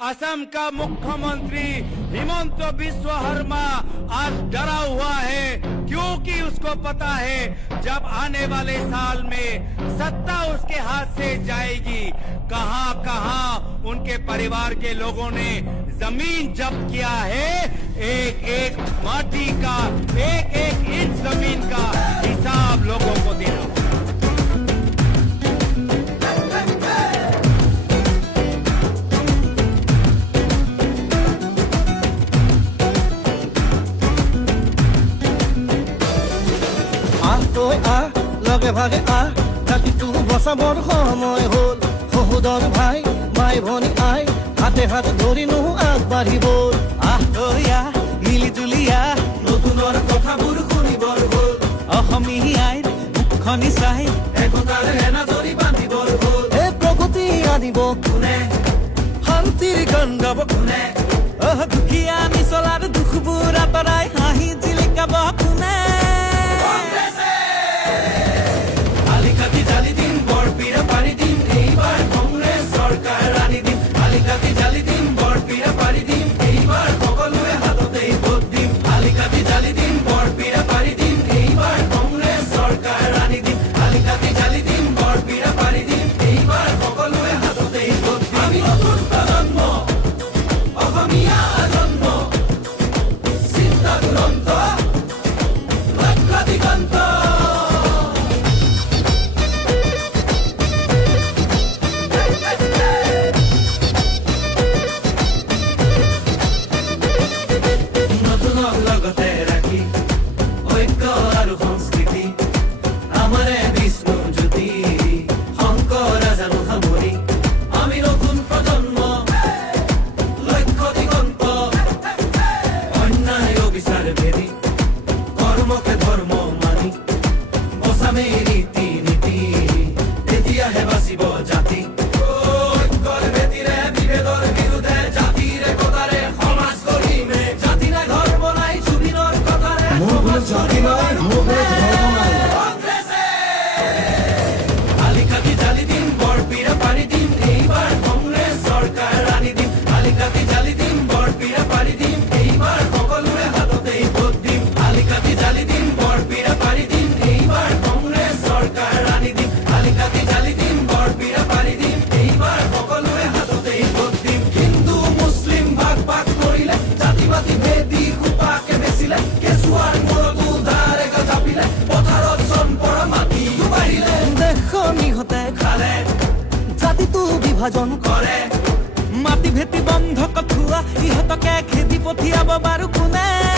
असम का मुख्यमंत्री हिमंत बिस्वा शर्मा आज डरा हुआ है क्योंकि उसको पता है जब आने वाले साल में सत्ता उसके हाथ से जाएगी कहां कहां उनके परिवार के लोगों ने जमीन जब्त किया है एक एक माटी का एक एक इंच जमीन का हिसाब लोगों को देना होगा। লগে ভাগে জাতিটো বচাবৰ সময় হ'ল সহোদৰ ভাই মাই ভনী আই হাতে হাত ধৰি নো আগবাঢ়িব মিলি তুলিয়া নতুনৰ কথাবোৰ শুনিবৰ হ'ল অসমীয়াই মুখনি চাই একতাৰ এনাজৰি বান্ধিবৰ হ'ল এই প্ৰগতি আনিব কোনে শান্তিৰ গান গাব কোনে দুখীয়া নিচলাৰ দুখবোৰ আঁতৰাই হাঁহি জিলিকাব কোনে বিভাজন কৰে মাটি ভেটি বন্ধ কঠুৱা ইহঁতকে খেদি পঠিয়াব বাৰু কোনে